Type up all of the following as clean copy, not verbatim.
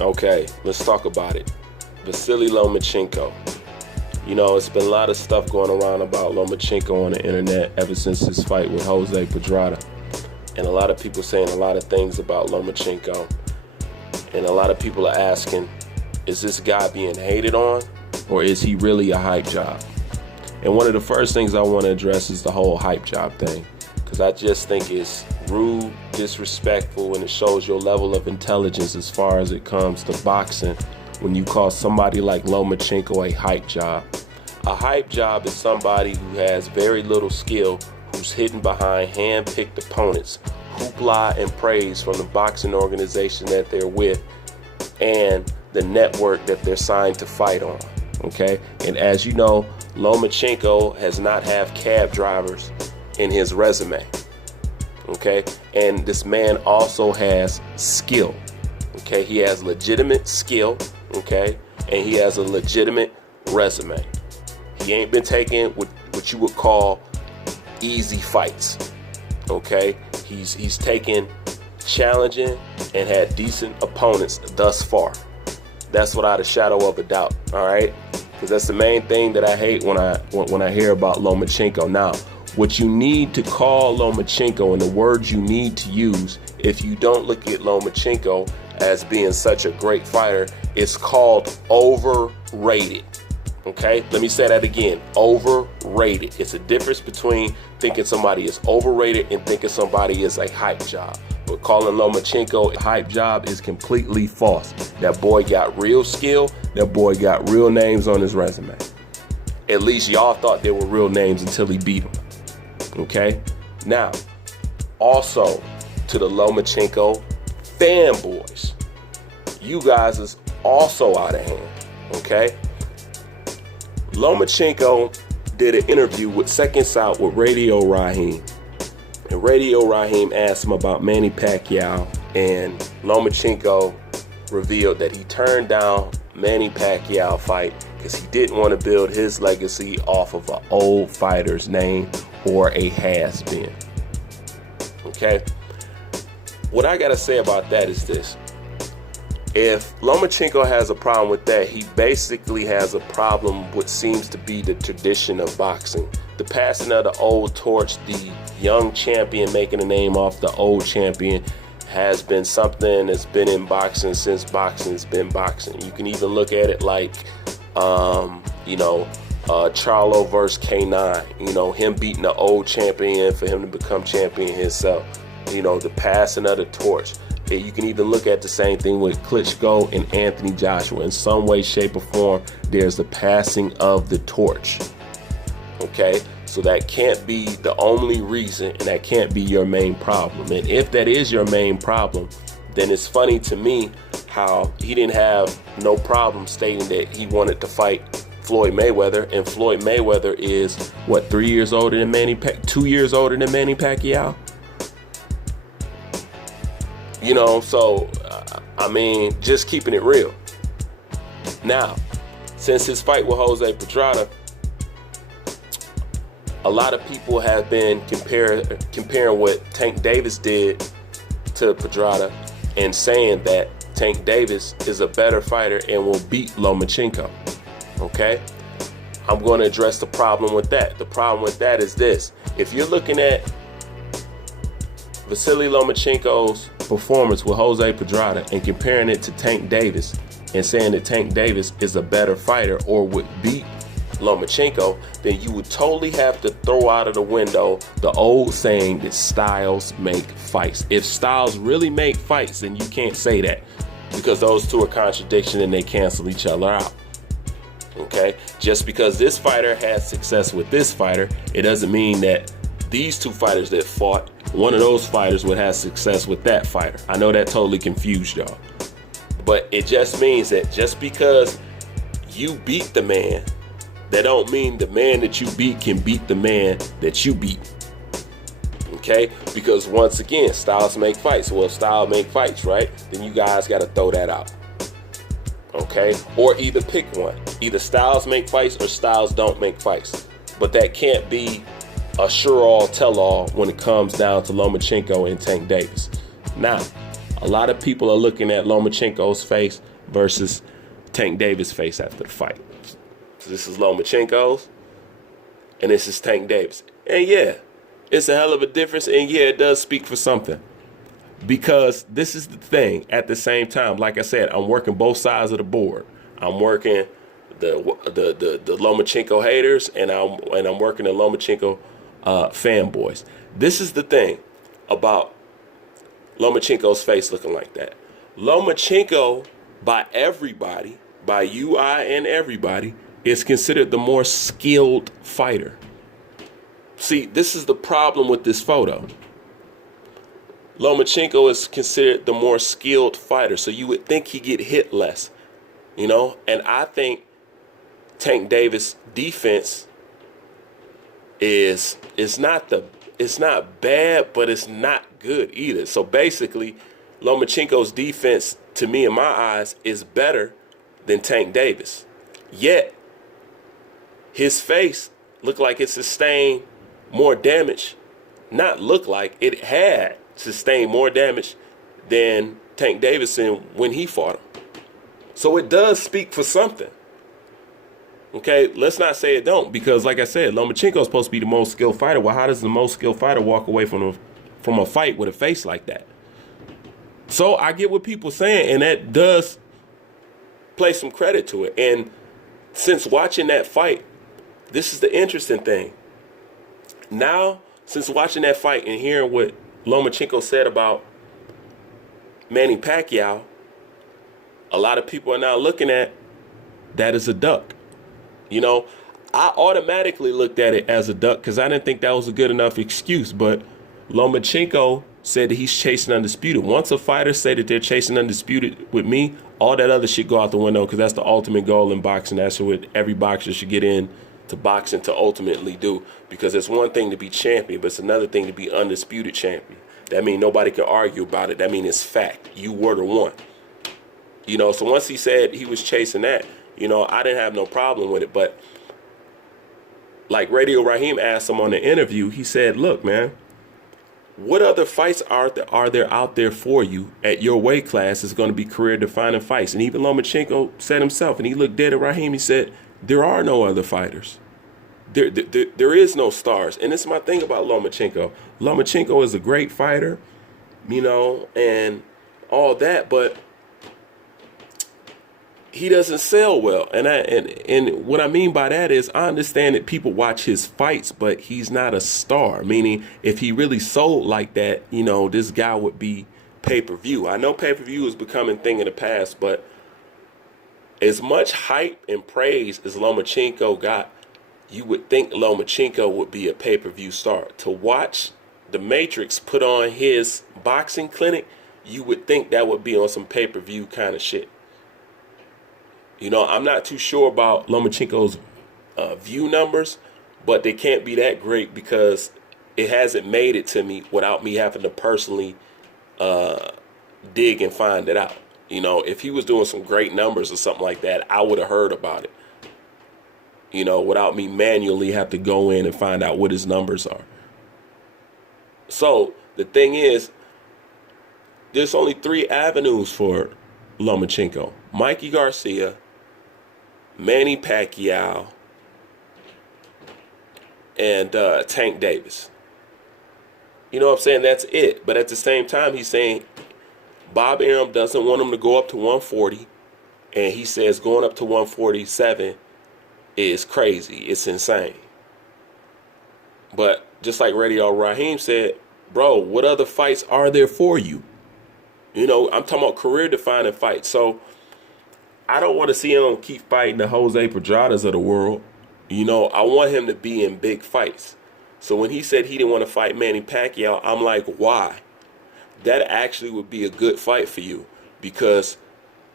Okay, let's talk about it. Vassili Lomachenko. You know, it's been a lot of stuff going around about Lomachenko on the internet ever since his fight with Jose Pedrada. And a lot of people saying a lot of things about Lomachenko. And a lot of people are asking, is this guy being hated on, or is he really a hype job? And one of the first things I want to address is the whole hype job thing, because I just think it's rude, disrespectful, and it shows your level of intelligence as far as it comes to boxing when you call somebody like Lomachenko a hype job. A hype job is somebody who has very little skill, who's hidden behind hand-picked opponents, hoopla and praise from the boxing organization that they're with and the network that they're signed to fight on. Okay, and as you know, Lomachenko has not have cab drivers in his resume. Okay, and this man also has skill. Okay, he has legitimate skill. Okay, and he has a legitimate resume. He ain't been taking what you would call easy fights. Okay, he's taken challenging and had decent opponents thus far. That's without a shadow of a doubt. All right, because that's the main thing that I hate when I hear about Lomachenko. Now, what you need to call Lomachenko and the words you need to use if you don't look at Lomachenko as being such a great fighter, it's called overrated. Okay, let me say that again. Overrated. It's a difference between thinking somebody is overrated and thinking somebody is a hype job. But calling Lomachenko a hype job is completely false. That boy got real skill. That boy got real names on his resume. At least y'all thought they were real names until he beat them. Okay? Now, also to the Lomachenko fanboys, you guys is also out of hand. Okay? Lomachenko did an interview with Seconds Out with Radio Raheem. And Radio Raheem asked him about Manny Pacquiao, and Lomachenko revealed that he turned down Manny Pacquiao fight because he didn't want to build his legacy off of an old fighter's name or a has-been. Okay? What I got to say about that is this. If Lomachenko has a problem with that, he basically has a problem with what seems to be the tradition of boxing. The passing of the old torch, the young champion making a name off the old champion, has been something that's been in boxing since boxing's been boxing. You can even look at it like, Charlo versus K9. Him beating the old champion for him to become champion himself. The passing of the torch. You can even look at the same thing with Klitschko and Anthony Joshua. In some way, shape, or form, there's the passing of the torch. Okay? So that can't be the only reason, and that can't be your main problem. And if that is your main problem, then it's funny to me how he didn't have no problem stating that he wanted to fight Floyd Mayweather, and Floyd Mayweather is, 3 years older than 2 years older than Manny Pacquiao? Just keeping it real. Now, since his fight with Jose Pedrada, a lot of people have been comparing what Tank Davis did to Pedrada and saying that Tank Davis is a better fighter and will beat Lomachenko. Okay? I'm going to address the problem with that. The problem with that is this. If you're looking at Vassili Lomachenko's performance with Jose Pedrada and comparing it to Tank Davis and saying that Tank Davis is a better fighter or would beat Lomachenko, then you would totally have to throw out of the window the old saying that styles make fights. If styles really make fights, then you can't say that, because those two are contradictions and they cancel each other out. Okay? Just because this fighter has success with this fighter, it doesn't mean that these two fighters that fought, one of those fighters would have success with that fighter. I know that totally confused y'all. But it just means that just because you beat the man, that don't mean the man that you beat can beat the man that you beat. Okay? Because once again, styles make fights. Well, if style make fights, right? Then you guys got to throw that out. Okay? Or either pick one. Either styles make fights or styles don't make fights. But that can't be a sure-all, tell-all when it comes down to Lomachenko and Tank Davis. Now, A lot of people are looking at Lomachenko's face versus Tank Davis' face after the fight. So this is Lomachenko's, and this is Tank Davis. And yeah, it's a hell of a difference, and yeah, it does speak for something. Because this is the thing, at the same time, like I said, I'm working both sides of the board. I'm working the Lomachenko haters, and I'm working the Lomachenko fanboys. This is the thing about Lomachenko's face looking like that. Lomachenko, by everybody, by you, I, and everybody, is considered the more skilled fighter. See, this is the problem with this photo. Lomachenko is considered the more skilled fighter, so you would think he get hit less, you know? And I think Tank Davis' defense is not bad, but it's not good either. So basically, Lomachenko's defense, to me in my eyes, is better than Tank Davis. Yet, his face looked like it sustained more damage. Not look like, it had sustained more damage than Tank Davis when he fought him. So it does speak for something. Okay, let's not say it don't, because like I said, Lomachenko is supposed to be the most skilled fighter. Well, how does the most skilled fighter walk away from a fight with a face like that? So I get what people saying, and that does play some credit to it. And since watching that fight, this is the interesting thing. Now, since watching that fight and hearing what Lomachenko said about Manny Pacquiao, a lot of people are now looking at that as a duck. You know, I automatically looked at it as a duck because I didn't think that was a good enough excuse. But Lomachenko said that he's chasing undisputed. Once a fighter say that they're chasing undisputed with me, all that other shit go out the window, because that's the ultimate goal in boxing. That's what every boxer should get in to boxing to ultimately do. Because it's one thing to be champion, but it's another thing to be undisputed champion. That means nobody can argue about it. That means it's fact. You were the one. You know, so once he said he was chasing that, you know, I didn't have no problem with it. But like Radio Raheem asked him on the interview, he said, look, man, what other fights are there out there for you at your weight class is going to be career-defining fights? And even Lomachenko said himself, and he looked dead at Raheem, he said, there are no other fighters. There is no stars. And this is my thing about Lomachenko. Lomachenko is a great fighter, you know, and all that, but he doesn't sell well. And what I mean by that is I understand that people watch his fights, but he's not a star. Meaning if he really sold like that, you know, this guy would be pay-per-view. I know pay-per-view is becoming a thing in the past, but as much hype and praise as Lomachenko got, you would think Lomachenko would be a pay-per-view star. To watch The Matrix put on his boxing clinic, you would think that would be on some pay-per-view kind of shit. You know, I'm not too sure about Lomachenko's view numbers, but they can't be that great because it hasn't made it to me without me having to personally dig and find it out. You know, if he was doing some great numbers or something like that, I would have heard about it. You know, without me manually have to go in and find out what his numbers are. So the thing is, there's only 3 avenues for Lomachenko: Mikey Garcia, Manny Pacquiao, and Tank Davis. You know what I'm saying? That's it. But at the same time, he's saying Bob Arum doesn't want him to go up to 140. And he says going up to 147 is crazy. It's insane. But just like Radio Raheem said, bro, what other fights are there for you? You know, I'm talking about career-defining fights. So I don't want to see him keep fighting the Jose Pedradas of the world. You know, I want him to be in big fights. So when he said he didn't want to fight Manny Pacquiao, I'm like, why? That actually would be a good fight for you. Because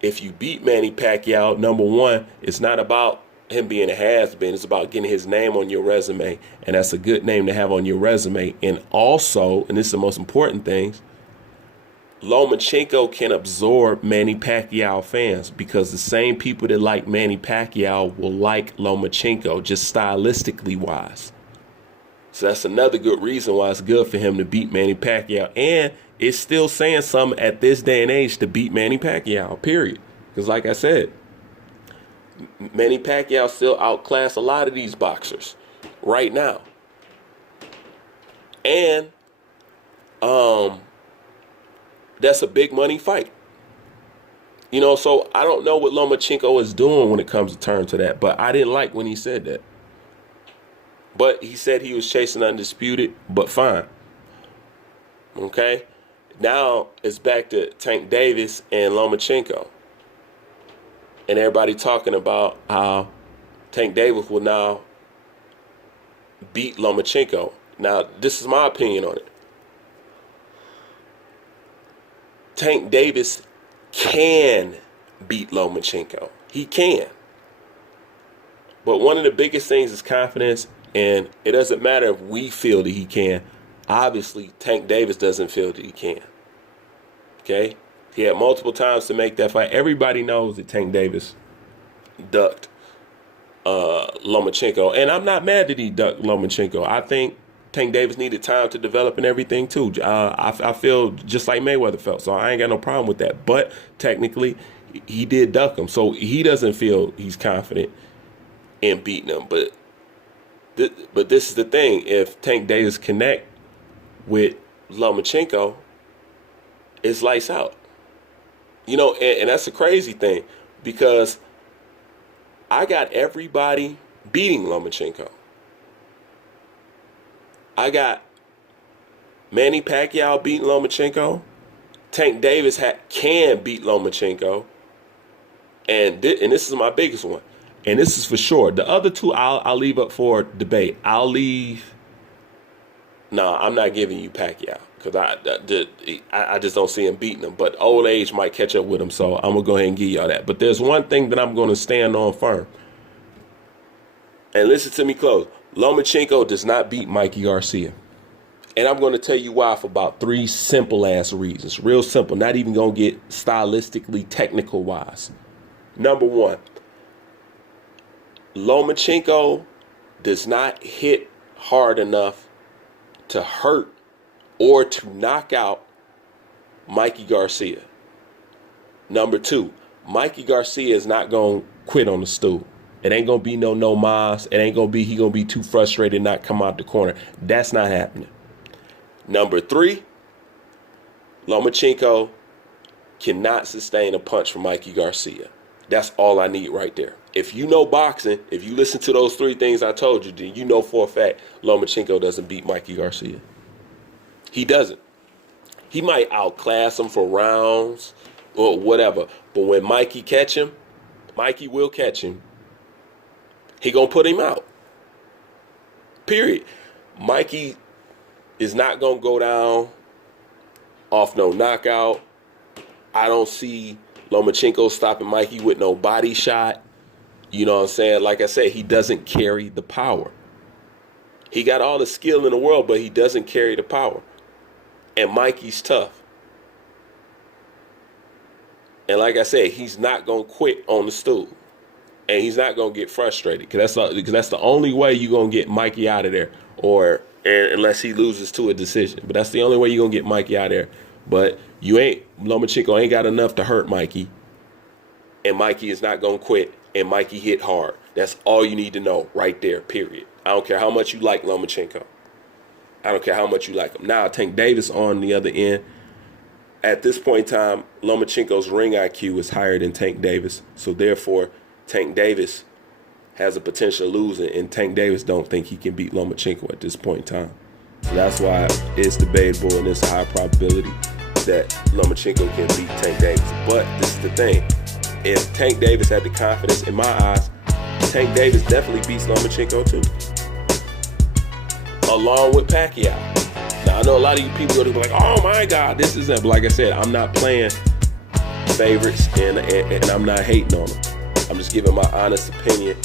if you beat Manny Pacquiao, number one, it's not about him being a has-been. It's about getting his name on your resume. And that's a good name to have on your resume. And also, and this is the most important thing, Lomachenko can absorb Manny Pacquiao fans because the same people that like Manny Pacquiao will like Lomachenko, just stylistically wise. So that's another good reason why it's good for him to beat Manny Pacquiao. And it's still saying something at this day and age to beat Manny Pacquiao, period. Because like I said, Manny Pacquiao still outclassed a lot of these boxers right now. And that's a big money fight. You know, so I don't know what Lomachenko is doing when it comes to turn to that, but I didn't like when he said that. But he said he was chasing undisputed, but fine. Okay? Now it's back to Tank Davis and Lomachenko. And everybody talking about how Tank Davis will now beat Lomachenko. Now, this is my opinion on it. Tank Davis can beat Lomachenko. He can. But one of the biggest things is confidence, and it doesn't matter if we feel that he can. Obviously, Tank Davis doesn't feel that he can. Okay? He had multiple times to make that fight. Everybody knows that Tank Davis ducked Lomachenko. And I'm not mad that he ducked Lomachenko. I think Tank Davis needed time to develop and everything too. I feel just like Mayweather felt, so I ain't got no problem with that. But technically, he did duck him, so he doesn't feel he's confident in beating him. But this is the thing: if Tank Davis connect with Lomachenko, it's lights out. You know, and that's the crazy thing, because I got everybody beating Lomachenko. I got Manny Pacquiao beating Lomachenko. Tank Davis can beat Lomachenko. And this is my biggest one. And this is for sure. The other two I'll leave up for debate. I'm not giving you Pacquiao, because I just don't see him beating him. But old age might catch up with him, so I'm going to go ahead and give y'all that. But there's one thing that I'm going to stand on firm. And listen to me close. Lomachenko does not beat Mikey Garcia. And I'm going to tell you why for about 3 simple-ass reasons. Real simple. Not even going to get stylistically technical-wise. Number one, Lomachenko does not hit hard enough to hurt or to knock out Mikey Garcia. Number two, Mikey Garcia is not going to quit on the stool. It ain't going to be no mas. It ain't going to be he going to be too frustrated not come out the corner. That's not happening. Number three, Lomachenko cannot sustain a punch from Mikey Garcia. That's all I need right there. If you know boxing, if you listen to those 3 things I told you, then you know for a fact Lomachenko doesn't beat Mikey Garcia. He doesn't. He might outclass him for rounds or whatever. But when Mikey will catch him. He gonna put him out. Period. Mikey is not gonna go down off no knockout. I don't see Lomachenko stopping Mikey with no body shot. You know what I'm saying? Like I said, he doesn't carry the power. He got all the skill in the world, but he doesn't carry the power. And Mikey's tough. And like I said, he's not gonna quit on the stool. And he's not going to get frustrated, because that's the only way you're going to get Mikey out of there, unless he loses to a decision. But that's the only way you're going to get Mikey out of there. But Lomachenko ain't got enough to hurt Mikey. And Mikey is not going to quit. And Mikey hit hard. That's all you need to know right there, period. I don't care how much you like Lomachenko. I don't care how much you like him. Now, Tank Davis on the other end. At this point in time, Lomachenko's ring IQ is higher than Tank Davis. So therefore, Tank Davis has a potential losing, and Tank Davis don't think he can beat Lomachenko at this point in time. So that's why it's debatable, and it's a high probability that Lomachenko can beat Tank Davis. But this is the thing. If Tank Davis had the confidence, in my eyes, Tank Davis definitely beats Lomachenko too, along with Pacquiao. Now, I know a lot of you people are going to be like, oh my God, this isn't. But like I said, I'm not playing favorites, and I'm not hating on them. I'm just giving my honest opinion,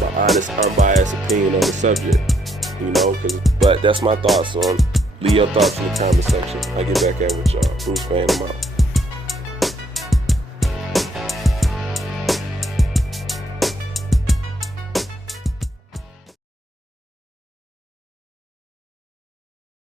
my honest, unbiased opinion on the subject, you know. But that's my thoughts on. Leave your thoughts in the comment section. I'll get back at with y'all. Bruce Fan, I'm out.